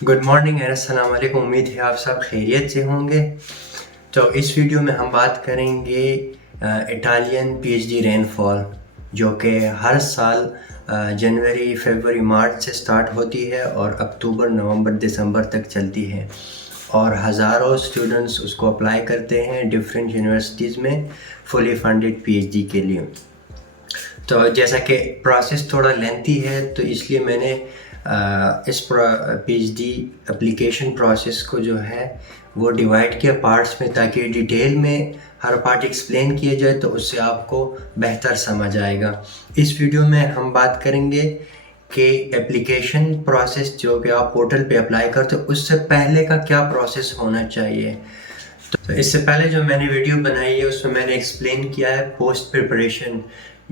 Good morning and अस्सलाम वालेकुम। उम्मीद है आप सब खैरियत से होंगे। तो इस वीडियो में हम बात करेंगे इटालियन पीएचडी रेनफॉल, जो कि हर साल जनवरी फरवरी मार्च से स्टार्ट होती है और अक्टूबर नवंबर दिसंबर तक चलती है और हज़ारों स्टूडेंट्स उसको अप्लाई करते हैं डिफरेंट यूनिवर्सिटीज़ में फुली फंडेड पीएचडी के लिए। तो जैसा कि प्रोसेस थोड़ा लेंथी है, तो इसलिए मैंने इस पीएचडी एप्लीकेशन प्रोसेस को जो है वो डिवाइड किया पार्ट्स में, ताकि डिटेल में हर पार्ट एक्सप्लेन किया जाए तो उससे आपको बेहतर समझ आएगा। इस वीडियो में हम बात करेंगे कि एप्लीकेशन प्रोसेस जो कि आप पोर्टल पे अप्लाई करते हो उससे पहले का क्या प्रोसेस होना चाहिए। तो इससे पहले जो मैंने वीडियो बनाई है उसमें मैंने एक्सप्लेन किया है पोस्ट प्रिपरेशन,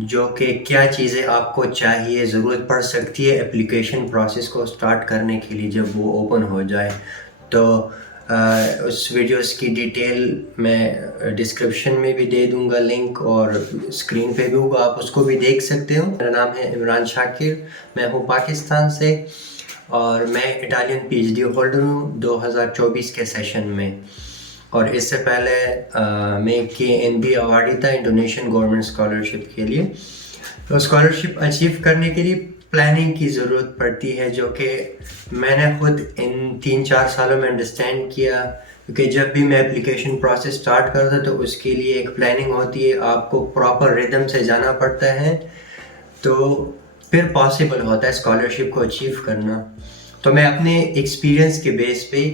जो कि क्या चीज़ें आपको चाहिए, ज़रूरत पड़ सकती है एप्लीकेशन प्रोसेस को स्टार्ट करने के लिए जब वो ओपन हो जाए। तो उस वीडियोस की डिटेल मैं डिस्क्रिप्शन में भी दे दूंगा लिंक, और स्क्रीन पे भी होगा, आप उसको भी देख सकते हो। मेरा नाम है इमरान शाकिर, मैं हूँ पाकिस्तान से और मैं इटालियन पीएचडी होल्डर हूँ 2024 के सेशन में। और इससे पहले मैं KNB अवार्डी था इंडोनेशियन गवर्नमेंट स्कॉलरशिप के लिए। तो स्कॉलरशिप अचीव करने के लिए प्लानिंग की ज़रूरत पड़ती है, जो कि मैंने खुद इन 3-4 सालों में अंडरस्टैंड किया, क्योंकि जब भी मैं एप्लीकेशन प्रोसेस स्टार्ट करता तो उसके लिए एक प्लानिंग होती है, आपको प्रॉपर रिदम से जाना पड़ता है, तो फिर पॉसिबल होता है स्कॉलरशिप को अचीव करना। तो मैं अपने एक्सपीरियंस के बेस पे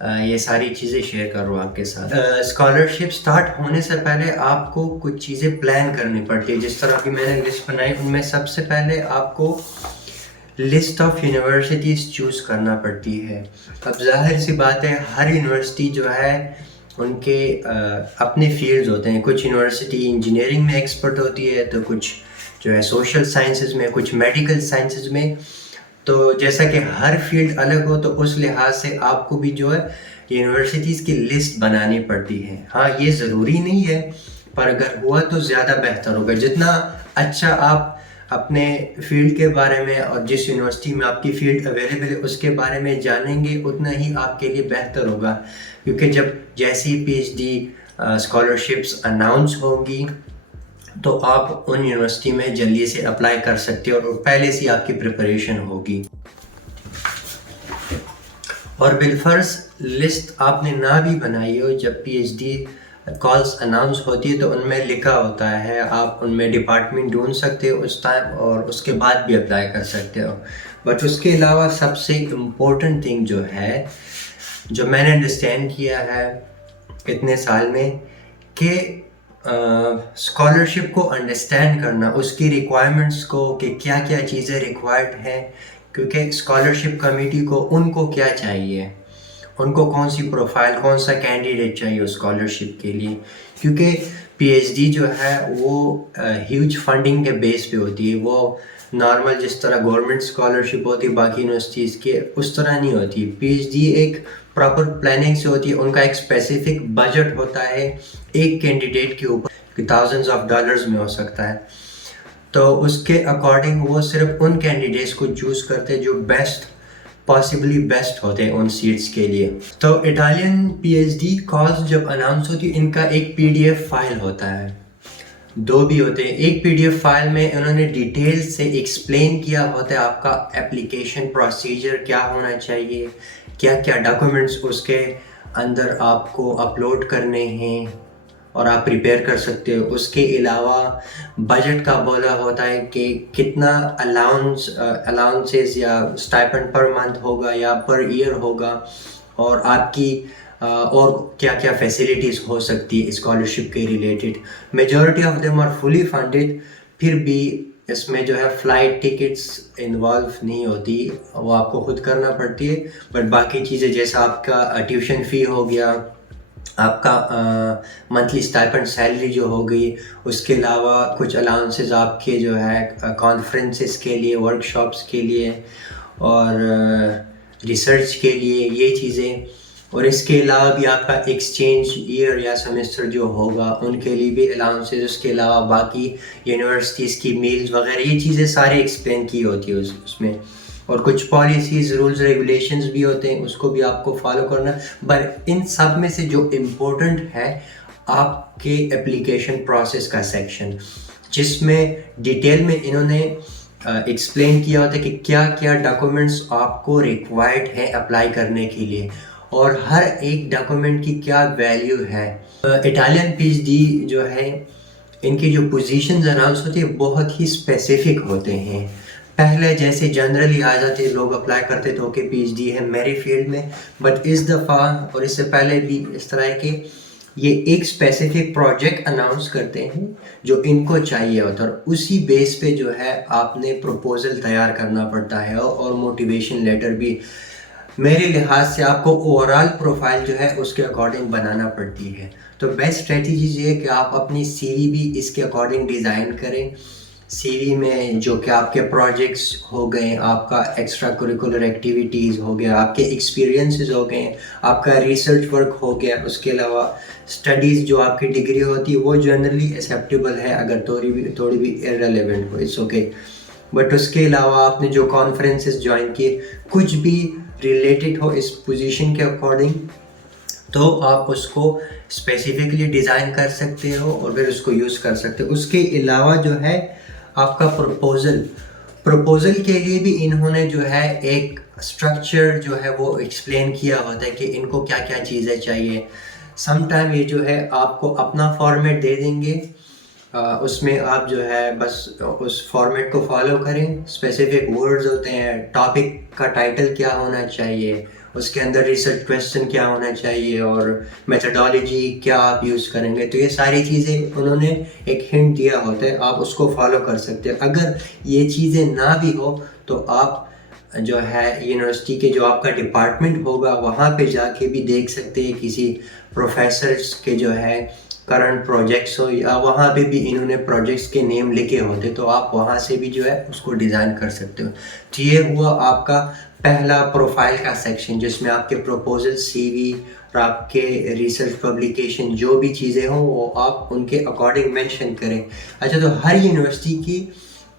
ये सारी चीज़ें शेयर कर रहा हूँ आपके साथ। स्कॉलरशिप स्टार्ट होने से पहले आपको कुछ चीज़ें प्लान करनी पड़ती है। जिस तरह की मैंने लिस्ट बनाई, उनमें सबसे पहले आपको लिस्ट ऑफ यूनिवर्सिटीज़ चूज़ करना पड़ती है। अब जाहिर सी बात है, हर यूनिवर्सिटी जो है उनके अपने फील्ड्स होते हैं। कुछ यूनिवर्सिटी इंजीनियरिंग में एक्सपर्ट होती है, तो कुछ जो है सोशल साइंसेज में, कुछ मेडिकल साइंसेज में। तो जैसा कि हर फील्ड अलग हो, तो उस लिहाज से आपको भी जो है यूनिवर्सिटीज़ की लिस्ट बनानी पड़ती है। हाँ, ये ज़रूरी नहीं है, पर अगर हुआ तो ज़्यादा बेहतर होगा। जितना अच्छा आप अपने फील्ड के बारे में और जिस यूनिवर्सिटी में आपकी फील्ड अवेलेबल है उसके बारे में जानेंगे, उतना ही आपके लिए बेहतर होगा। क्योंकि जब जैसी पीएचडी स्कॉलरशिप्स अनाउंस होंगी तो आप उन यूनिवर्सिटी में जल्दी से अप्लाई कर सकते हो और पहले से आपकी प्रिपरेशन होगी। और बिलफर्ज लिस्ट आपने ना भी बनाई हो, जब पीएचडी कॉल्स अनाउंस होती है तो उनमें लिखा होता है, आप उनमें डिपार्टमेंट ढूंढ सकते हो उस टाइम और उसके बाद भी अप्लाई कर सकते हो। बट उसके अलावा सबसे इम्पोर्टेंट थिंग जो है, जो मैंने अंडरस्टैंड किया है इतने साल में, कि स्कॉलरशिप को अंडरस्टैंड करना, उसकी रिक्वायरमेंट्स को, कि क्या क्या चीज़ें रिक्वायर्ड हैं। क्योंकि स्कॉलरशिप कमेटी को उनको क्या चाहिए, उनको कौन सी प्रोफाइल, कौन सा कैंडिडेट चाहिए स्कॉलरशिप के लिए। क्योंकि पीएचडी जो है वो ह्यूज फंडिंग के बेस पे होती है। वो नॉर्मल जिस तरह गवर्नमेंट स्कॉलरशिप होती है बाकी यूनिवर्सिटीज़ के, उस तरह नहीं होती। पीएचडी एक प्रॉपर प्लानिंग से होती है। उनका एक स्पेसिफिक बजट होता है एक कैंडिडेट के ऊपर, थाउजेंड्स ऑफ डॉलर्स में हो सकता है। तो उसके अकॉर्डिंग वो सिर्फ उन कैंडिडेट्स को चूज़ करते हैं जो पॉसिबली बेस्ट होते हैं उन सीट्स के लिए। तो इटालियन पीएचडी कॉल्स जब अनाउंस होती है, इनका एक पीडीएफ फाइल होता है, दो भी होते हैं। एक पीडीएफ फाइल में उन्होंने डिटेल से एक्सप्लेन किया होता है आपका एप्लीकेशन प्रोसीजर क्या होना चाहिए, क्या क्या डॉक्यूमेंट्स उसके अंदर आपको अपलोड करने हैं और आप प्रिपेयर कर सकते हो। उसके अलावा बजट का बोला होता है कि कितना अलाउंसेस या स्टाइपेंड पर मंथ होगा या पर ईयर होगा, और आपकी और क्या क्या फैसिलिटीज़ हो सकती है स्कॉलरशिप के related. Majority of them are fully funded, फिर भी इसमें जो है फ़्लाइट टिकट्स इन्वॉल्व नहीं होती, वो आपको खुद करना पड़ती है। बट बाकी चीज़ें जैसा आपका ट्यूशन फ़ी हो गया, आपका मंथली स्टाइपेंड सैलरी जो हो गई, उसके अलावा कुछ अलाउंसेस आपके जो है कॉन्फ्रेंसेस के लिए, वर्कशॉप्स के लिए और रिसर्च के लिए, ये चीज़ें। और इसके अलावा भी आपका एक्सचेंज ईयर या सेमेस्टर जो होगा उनके लिए भी अलाउंसेस, उसके अलावा बाकी यूनिवर्सिटीज़ की मील्स वगैरह, ये चीज़ें सारी एक्सप्लेन की होती है उसमें। और कुछ पॉलिसीज़ रूल्स रेगुलेशंस भी होते हैं, उसको भी आपको फॉलो करना। बट इन सब में से जो इम्पोर्टेंट है आपके एप्लीकेशन प्रोसेस का सेक्शन, जिसमें डिटेल में इन्होंने एक्सप्लेन किया होता है कि क्या क्या डॉक्यूमेंट्स आपको रिक्वायर्ड है अप्लाई करने के लिए और हर एक डॉक्यूमेंट की क्या वैल्यू है। इटालियन पीएचडी जो है, इनकी जो पोजीशंस अनाउंस होती है बहुत ही स्पेसिफिक होते हैं। पहले जैसे जनरली आ जाते लोग अप्लाई करते थे ओके पीएचडी है मेरे फील्ड में, बट इस दफ़ा और इससे पहले भी इस तरह के ये एक स्पेसिफिक प्रोजेक्ट अनाउंस करते हैं जो इनको चाहिए होता है, और उसी बेस पे जो है आपने प्रपोजल तैयार करना पड़ता है और मोटिवेशन लेटर भी मेरे लिहाज से आपको ओवरऑल प्रोफाइल जो है उसके अकॉर्डिंग बनाना पड़ती है। तो बेस्ट स्ट्रेटजीज ये है कि आप अपनी सीवी भी इसके अकॉर्डिंग डिज़ाइन करें। सीवी में जो कि आपके प्रोजेक्ट्स हो गए, आपका एक्स्ट्रा करिकुलर एक्टिविटीज़ हो गया, आपके एक्सपीरियंसेस हो गए, आपका रिसर्च वर्क हो गया, उसके अलावा स्टडीज़ जो आपकी डिग्री होती है वो जनरली एक्सेप्टेबल है, अगर थोड़ी भी इररिलेवेंट हो इट्स ओके। बट उसके अलावा आपने जो कॉन्फ्रेंसेस ज्वाइन किए, कुछ भी रिलेटेड हो इस पोजीशन के अकॉर्डिंग, तो आप उसको स्पेसिफिकली डिज़ाइन कर सकते हो और फिर उसको यूज़ कर सकते हो। उसके अलावा जो है आपका प्रपोजल के लिए भी इन्होंने जो है एक स्ट्रक्चर जो है वो एक्सप्लेन किया होता है कि इनको क्या क्या चीज़ें चाहिए। समटाइम ये जो है आपको अपना फॉर्मेट दे देंगे, उसमें आप जो है बस उस फॉर्मेट को फॉलो करें। स्पेसिफिक वर्ड्स होते हैं, टॉपिक का टाइटल क्या होना चाहिए, उसके अंदर रिसर्च क्वेश्चन क्या होना चाहिए और मेथडोलॉजी क्या आप यूज़ करेंगे, तो ये सारी चीज़ें उन्होंने एक हिंट दिया होता है, आप उसको फॉलो कर सकते हैं। अगर ये चीज़ें ना भी हो तो आप जो है यूनिवर्सिटी के जो आपका डिपार्टमेंट होगा वहाँ पे जाके भी देख सकते हैं, किसी प्रोफेसर्स के जो है करंट प्रोजेक्ट्स हो या वहाँ पे भी इन्होंने प्रोजेक्ट्स के नेम लिखे होते, तो आप वहाँ से भी जो है उसको डिज़ाइन कर सकते हो। तो ये हुआ आपका पहला प्रोफाइल का सेक्शन, जिसमें आपके प्रपोजल, सीवी और आपके रिसर्च पब्लिकेशन जो भी चीज़ें हों वो आप उनके अकॉर्डिंग मेंशन करें। अच्छा, तो हर यूनिवर्सिटी की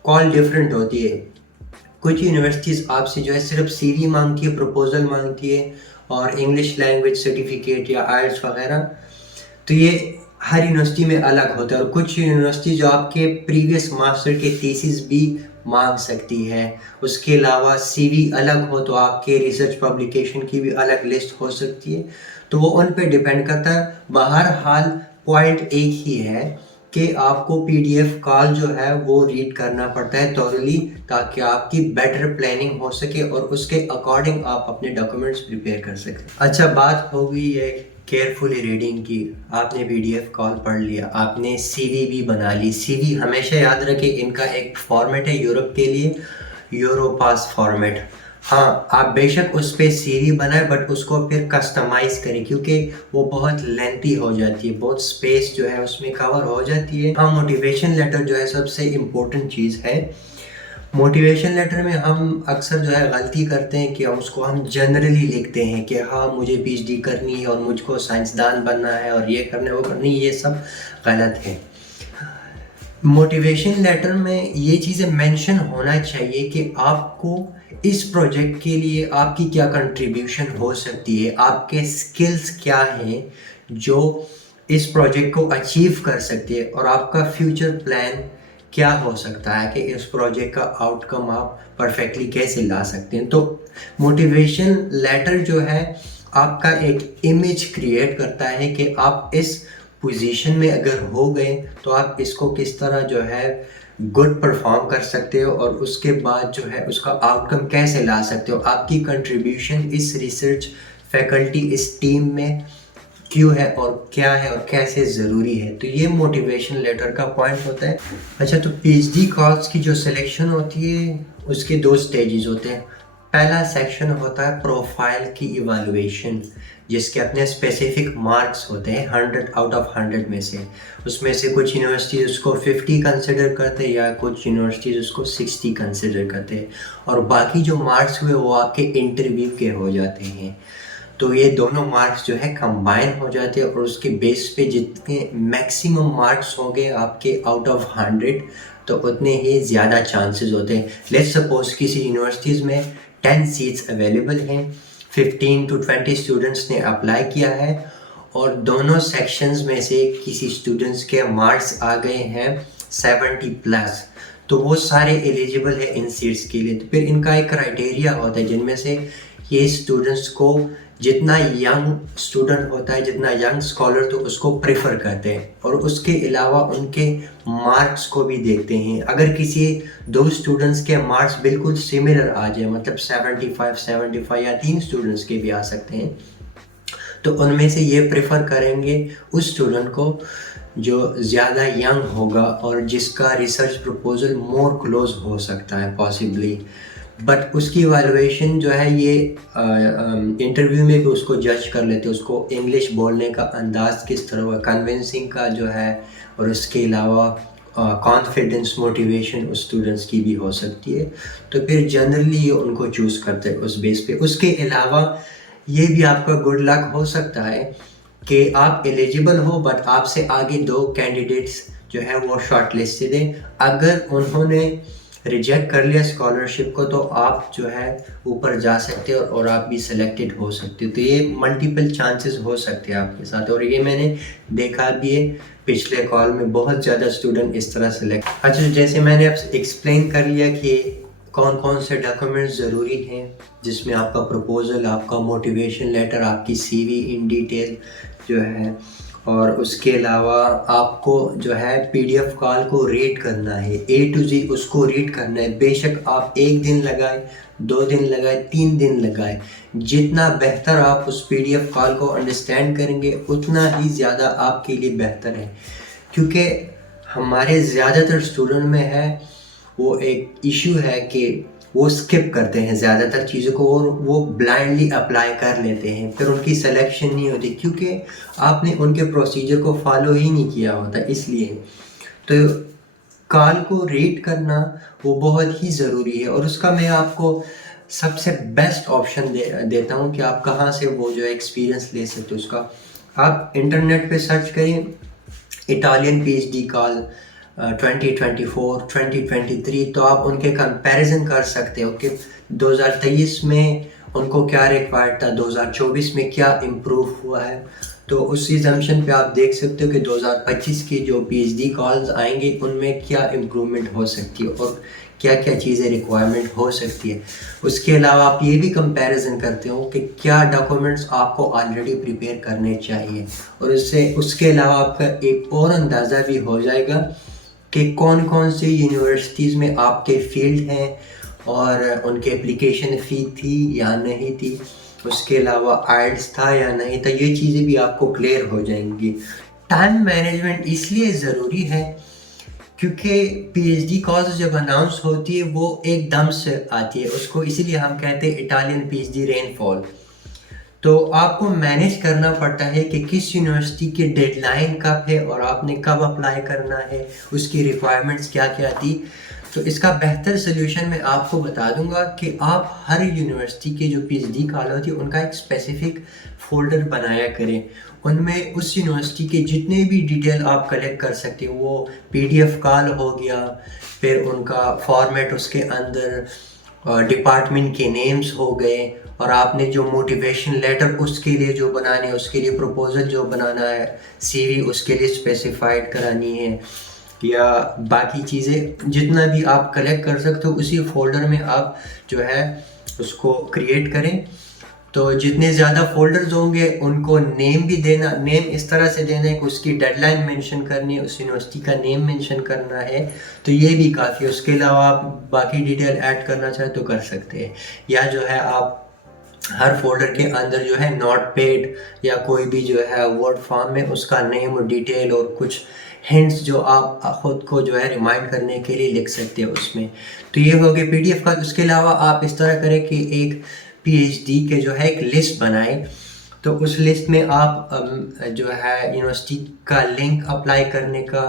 कॉल डिफरेंट होती है। कुछ यूनिवर्सिटीज़ आपसे जो है सिर्फ सीवी मांगती है, प्रपोजल मांगती है और इंग्लिश लैंग्वेज सर्टिफिकेट या आइल्स वगैरह, तो ये हर यूनिवर्सिटी में अलग होता है। और कुछ यूनिवर्सिटी जो आपके प्रीवियस मास्टर के थीसिस भी मांग सकती है। उसके अलावा सीवी अलग हो तो आपके रिसर्च पब्लिकेशन की भी अलग लिस्ट हो सकती है, तो वो उन पे डिपेंड करता है। बहरहाल पॉइंट एक ही है कि आपको पीडीएफ कॉल जो है वो रीड करना पड़ता है थॉरली, ताकि आपकी बेटर प्लानिंग हो सके और उसके अकॉर्डिंग आप अपने डॉक्यूमेंट्स प्रिपेयर कर सकें। अच्छा, बात हो गई है केयरफुली रीडिंग की। आपने पीडीएफ कॉल पढ़ लिया, आपने सीवी भी बना ली। सीवी हमेशा याद रखें, इनका एक फॉर्मेट है यूरोप के लिए, यूरोपास फॉर्मेट। हाँ, आप बेशक उस पर सीवी बनाए बट उसको फिर कस्टमाइज करें, क्योंकि वो बहुत लेंथी हो जाती है, बहुत स्पेस जो है उसमें कवर हो जाती है। हाँ, मोटिवेशन लेटर जो है सबसे इम्पोर्टेंट चीज़ है। मोटिवेशन लेटर में हम अक्सर जो है गलती करते हैं कि हम जनरली लिखते हैं कि हाँ मुझे पीएचडी करनी है और मुझको साइंसदान बनना है और ये करना है वो करनी है, ये सब गलत है। मोटिवेशन लेटर में ये चीज़ें मेंशन होना चाहिए कि आपको इस प्रोजेक्ट के लिए आपकी क्या कंट्रीब्यूशन हो सकती है, आपके स्किल्स क्या हैं जो इस प्रोजेक्ट को अचीव कर सकती है, और आपका फ्यूचर प्लान क्या हो सकता है कि इस प्रोजेक्ट का आउटकम आप परफेक्टली कैसे ला सकते हैं। तो मोटिवेशन लेटर जो है आपका एक इमेज क्रिएट करता है कि आप इस पोजीशन में अगर हो गए तो आप इसको किस तरह जो है गुड परफॉर्म कर सकते हो और उसके बाद जो है उसका आउटकम कैसे ला सकते हो, आपकी कंट्रीब्यूशन इस रिसर्च फैकल्टी, इस टीम में क्यों है और क्या है और कैसे ज़रूरी है। तो ये मोटिवेशन लेटर का पॉइंट होता है। अच्छा, तो पीएचडी कॉर्स की जो सिलेक्शन होती है उसके दो स्टेजेस होते हैं। पहला सेक्शन होता है प्रोफाइल की इवैल्यूएशन, जिसके अपने स्पेसिफिक मार्क्स होते हैं 100 आउट ऑफ 100 में से। उसमें से कुछ यूनिवर्सिटीज़ उसको 50 कंसिडर करते हैं या कुछ यूनिवर्सिटीज़ उसको 60 कंसिडर करते हैं, और बाकी जो मार्क्स हुए वो आपके इंटरव्यू के हो जाते हैं। तो ये दोनों मार्क्स जो है कंबाइन हो जाते हैं और उसके बेस पे जितने मैक्सिमम मार्क्स होंगे आपके आउट ऑफ 100, तो उतने ही ज़्यादा चांसेस होते हैं। लेट्स सपोज किसी यूनिवर्सिटीज़ में 10 सीट्स अवेलेबल हैं, 15 to 20 स्टूडेंट्स ने अप्लाई किया है और दोनों सेक्शंस में से किसी स्टूडेंट्स के मार्क्स आ गए हैं 70+, तो वो सारे एलिजिबल है इन सीट्स के लिए। तो फिर इनका एक क्राइटेरिया होता है जिनमें से ये स्टूडेंट्स को, जितना यंग स्टूडेंट होता है, जितना यंग स्कॉलर, तो उसको प्रेफर करते हैं और उसके अलावा उनके मार्क्स को भी देखते हैं। अगर किसी 2 स्टूडेंट्स के मार्क्स बिल्कुल सिमिलर आ जाए, मतलब 75 या 3 स्टूडेंट्स के भी आ सकते हैं, तो उनमें से ये प्रेफर करेंगे उस स्टूडेंट को जो ज़्यादा यंग होगा और जिसका रिसर्च प्रपोजल मोर क्लोज हो सकता है पॉसिबली। बट उसकी वैल्यूएशन जो है ये इंटरव्यू में भी उसको जज कर लेते हैं, उसको इंग्लिश बोलने का अंदाज़ किस तरह का कन्विंसिंग का जो है, और उसके अलावा कॉन्फिडेंस, मोटिवेशन उस स्टूडेंट्स की भी हो सकती है। तो फिर जनरली ये उनको चूज़ करते हैं उस बेस पे। उसके अलावा ये भी आपका गुड लक हो सकता है कि आप एलिजिबल हो बट आपसे आगे 2 कैंडिडेट्स जो है वो शॉर्ट लिस्टेड हैं। अगर उन्होंने रिजेक्ट कर लिया स्कॉलरशिप को तो आप जो है ऊपर जा सकते हो और आप भी सिलेक्टेड हो सकते हो। तो ये मल्टीपल चांसेस हो सकते हैं आपके साथ, और ये मैंने देखा भी है पिछले कॉल में, बहुत ज़्यादा स्टूडेंट इस तरह सेलेक्ट। अच्छा, जैसे मैंने अब एक्सप्लेन कर लिया कि कौन कौन से डॉक्यूमेंट्स ज़रूरी हैं, जिसमें आपका प्रपोज़ल, आपका मोटिवेशन लेटर, आपकी CV इन डिटेल जो है, और उसके अलावा आपको जो है PDF कॉल को रीड करना है, A to Z उसको रीड करना है। बेशक आप 1 दिन लगाए, 2 दिन लगाए, 3 दिन लगाए, जितना बेहतर आप उस PDF कॉल को अंडरस्टैंड करेंगे उतना ही ज़्यादा आपके लिए बेहतर है। क्योंकि हमारे ज़्यादातर स्टूडेंट में है वो एक इशू है कि वो स्किप करते हैं ज़्यादातर चीज़ों को और वो ब्लाइंडली अप्लाई कर लेते हैं, फिर उनकी सिलेक्शन नहीं होती क्योंकि आपने उनके प्रोसीजर को फॉलो ही नहीं किया होता। इसलिए तो कॉल को रीड करना वो बहुत ही ज़रूरी है, और उसका मैं आपको सबसे बेस्ट ऑप्शन देता हूँ कि आप कहाँ से वो जो एक्सपीरियंस ले सकते हो। उसका आप इंटरनेट पे सर्च करें इटालियन PhD कॉल 2024, 2023, तो आप उनके कंपैरिजन कर सकते हो कि 2023 में उनको क्या रिक्वायर्ड था, 2024 में क्या इम्प्रूव हुआ है। तो उस एजम्पशन पे आप देख सकते हो कि 2025 की जो PhD कॉल्स आएंगे उनमें क्या इम्प्रूवमेंट हो सकती है और क्या क्या चीज़ें रिक्वायरमेंट हो सकती है। उसके अलावा आप ये भी कंपैरिजन करते हो कि क्या डॉक्यूमेंट्स आपको ऑलरेडी प्रिपेयर करने चाहिए, और उसके अलावा आपका एक और अंदाज़ा भी हो जाएगा कि कौन कौन सी यूनिवर्सिटीज़ में आपके फील्ड हैं और उनके एप्लीकेशन फ़ी थी या नहीं थी, उसके अलावा आइल्स था या नहीं था। ये चीज़ें भी आपको क्लियर हो जाएंगी। टाइम मैनेजमेंट इसलिए ज़रूरी है क्योंकि PhD कॉल्स जब अनाउंस होती है वो एकदम से आती है, उसको इसीलिए हम कहते हैं इटालियन PhD रेनफॉल। तो आपको मैनेज करना पड़ता है कि किस यूनिवर्सिटी की डेडलाइन कब है और आपने कब अप्लाई करना है, उसकी रिक्वायरमेंट्स क्या क्या थी। तो इसका बेहतर सोल्यूशन मैं आपको बता दूंगा कि आप हर यूनिवर्सिटी के जो PhD कॉल होती है उनका एक स्पेसिफिक फ़ोल्डर बनाया करें। उनमें उस यूनिवर्सिटी के जितने भी डिटेल आप कलेक्ट कर सकते हो, वो PDF कॉल हो गया, फिर उनका फॉर्मेट, उसके अंदर डिपार्टमेंट के नेम्स हो गए, और आपने जो मोटिवेशन लेटर उसके लिए जो बनाने है, उसके लिए प्रपोज़ल जो बनाना है, CV उसके लिए स्पेसिफाइड करानी है, या बाकी चीज़ें जितना भी आप कलेक्ट कर सकते हो उसी फोल्डर में आप जो है उसको क्रिएट करें। तो जितने ज़्यादा फोल्डर्स होंगे उनको नेम भी देना, नेम इस तरह से देना है कि उसकी डेडलाइन मेंशन करनी है, उस यूनिवर्सिटी का नेम मेंशन करना है, तो ये भी काफ़ी है। उसके अलावा आप बाकी डिटेल ऐड करना चाहे तो कर सकते हैं, या जो है आप हर फोल्डर के अंदर जो है नोटपैड या कोई भी जो है वर्ड फॉर्म में उसका नेम और डिटेल और कुछ हिंट्स जो आप ख़ुद को जो है रिमाइंड करने के लिए लिख सकते हो उसमें। तो ये हो गया PDF का। उसके अलावा आप इस तरह करें कि एक PhD के जो है एक लिस्ट बनाए, तो उस लिस्ट में आप जो है यूनिवर्सिटी का लिंक अप्लाई करने का,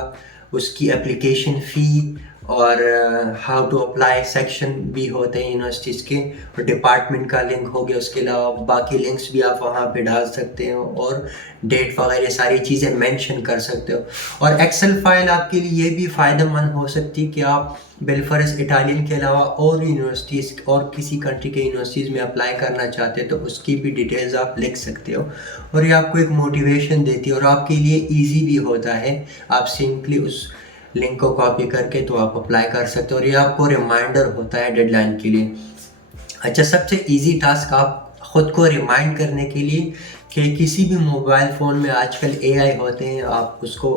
उसकी एप्लीकेशन फ़ी और हाउ टू अप्लाई सेक्शन भी होते हैं यूनिवर्सिटीज़ के, और डिपार्टमेंट का लिंक हो गया। उसके अलावा बाकी लिंक्स भी आप वहाँ पे डाल सकते हो और डेट वगैरह सारी चीज़ें मेंशन कर सकते हो। और एक्सेल फाइल आपके लिए ये भी फ़ायदेमंद हो सकती है कि आप बिलफर्ज इटालियन के अलावा और यूनिवर्सिटीज़ और किसी कंट्री के यूनिवर्सिटीज़ में अप्लाई करना चाहते हैं तो उसकी भी डिटेल्स आप लिख सकते हो, और ये आपको एक मोटिवेशन देती है और आपके लिए ईजी भी होता है। आप सिंपली उस लिंक को कॉपी करके तो आप अप्लाई कर सकते हो, और ये आपको रिमाइंडर होता है डेडलाइन के लिए। अच्छा, सबसे इजी टास्क आप ख़ुद को रिमाइंड करने के लिए कि किसी भी मोबाइल फ़ोन में आजकल एआई होते हैं, आप उसको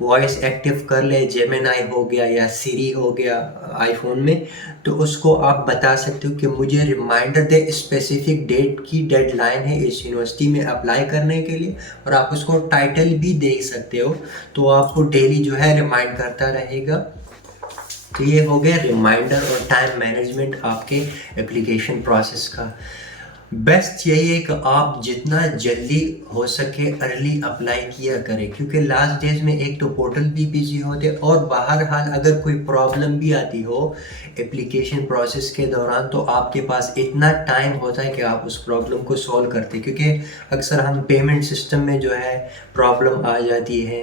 वॉइस एक्टिव कर ले, जेमिनी हो गया या सिरी हो गया आईफोन में, तो उसको आप बता सकते हो कि मुझे रिमाइंडर दे, स्पेसिफिक डेट की डेडलाइन है इस यूनिवर्सिटी में अप्लाई करने के लिए, और आप उसको टाइटल भी दे सकते हो तो आपको डेली जो है रिमाइंड करता रहेगा। तो ये हो गया रिमाइंडर और टाइम मैनेजमेंट आपके एप्लीकेशन प्रोसेस का। बेस्ट यही है कि आप जितना जल्दी हो सके अर्ली अप्लाई किया करें, क्योंकि लास्ट डेज में एक तो पोर्टल भी बिजी होते और बहरहाल अगर कोई प्रॉब्लम भी आती हो एप्लीकेशन प्रोसेस के दौरान तो आपके पास इतना टाइम होता है कि आप उस प्रॉब्लम को सॉल्व करते, क्योंकि अक्सर हम पेमेंट सिस्टम में जो है प्रॉब्लम आ जाती है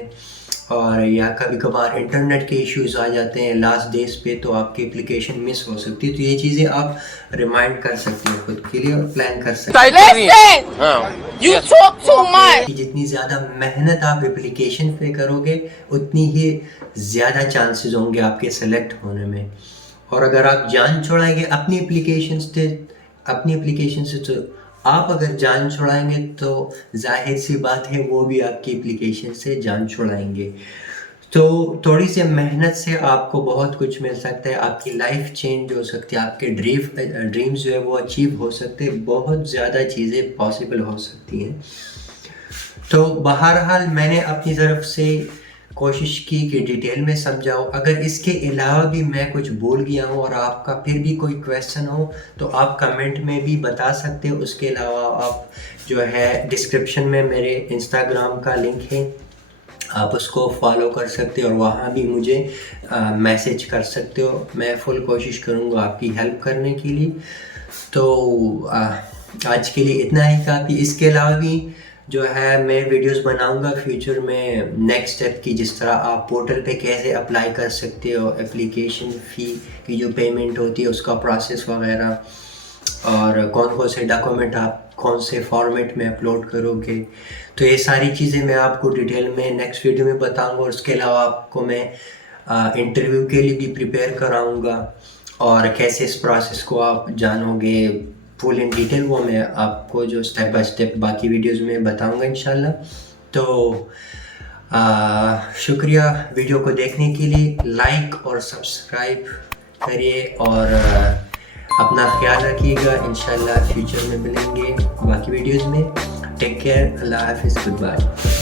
और या कभी कभार इंटरनेट के इश्यूज आ जाते हैं लास्ट डेज पे, तो आपकी एप्लीकेशन मिस हो सकती है। तो ये चीज़ें आप रिमाइंड कर सकते हो खुद के लिए और प्लान कर सकते हो। You talk too much. कि जितनी ज़्यादा मेहनत आप एप्लीकेशन पे करोगे उतनी ही ज़्यादा चांसेस होंगे आपके सेलेक्ट होने में। और अगर आप जान छोड़ाएंगे अपनी एप्लीकेशन से तो आप अगर जान छुड़ाएंगे तो जाहिर सी बात है वो भी आपकी एप्लीकेशन से जान छुड़ाएंगे। तो थोड़ी सी मेहनत से आपको बहुत कुछ मिल सकता है, आपकी लाइफ चेंज हो सकती है, आपके ड्रीम्स जो है वो अचीव हो सकते हैं, बहुत ज़्यादा चीज़ें पॉसिबल हो सकती हैं। तो बहरहाल मैंने अपनी तरफ से कोशिश की कि डिटेल में समझाऊँ। अगर इसके अलावा भी मैं कुछ भूल गया हूँ और आपका फिर भी कोई क्वेश्चन हो तो आप कमेंट में भी बता सकते हो। उसके अलावा आप जो है डिस्क्रिप्शन में मेरे इंस्टाग्राम का लिंक है, आप उसको फॉलो कर सकते हो और वहाँ भी मुझे मैसेज कर सकते हो। मैं फुल कोशिश करूँगा आपकी हेल्प करने के लिए। तो आज के लिए इतना ही काफ़ी। इसके अलावा भी जो है मैं वीडियोस बनाऊंगा फ्यूचर में नेक्स्ट स्टेप की, जिस तरह आप पोर्टल पे कैसे अप्लाई कर सकते हो, एप्लीकेशन फ़ी की जो पेमेंट होती है उसका प्रोसेस वगैरह, और कौन कौन से डॉक्यूमेंट आप कौन से फॉर्मेट में अपलोड करोगे। तो ये सारी चीज़ें मैं आपको डिटेल में नेक्स्ट वीडियो में बताऊंगा। और उसके अलावा आपको मैं इंटरव्यू के लिए भी प्रिपेयर कराऊंगा, और कैसे इस प्रोसेस को आप जानोगे फुल इन डिटेल वो मैं आपको जो स्टेप बाय स्टेप बाकी वीडियोस में बताऊंगा इंशाल्लाह। तो शुक्रिया वीडियो को देखने के लिए। लाइक और सब्सक्राइब करिए और अपना ख्याल रखिएगा। इंशाल्लाह फ्यूचर में मिलेंगे बाकी वीडियोस में। टेक केयर, अल्लाह हाफिज़, गुड बाय।